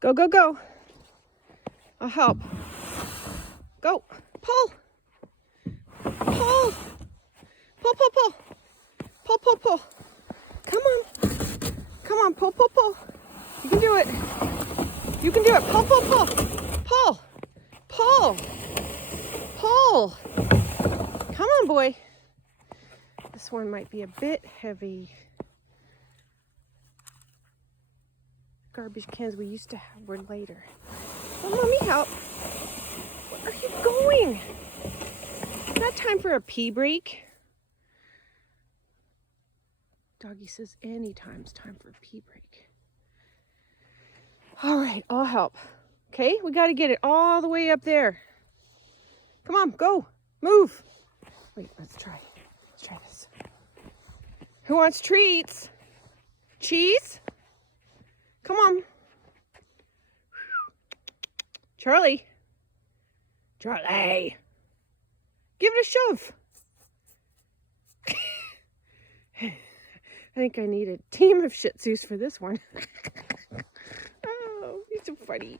Go, go, go. I'll help. Go. Pull. Pull. Pull, pull, pull. Pull, pull, pull. Come on. Come on, pull, pull, pull. You can do it. You can do it. Pull, pull, pull. Pull. Pull. Pull. Come on, boy. This one might be a bit heavy. Garbage cans we used to have were later. Well, let me help. Where are you going? It's not time for a pee break. Doggy says anytime's time for a pee break. All right, I'll help. Okay, we got to get it all the way up there. Come on, go, move. Wait, let's try. Let's try this. Who wants treats? Cheese? Come on. Charlie. Charlie. Give it a shove. I think I need a team of Shih Tzus for this one. Oh, he's so funny.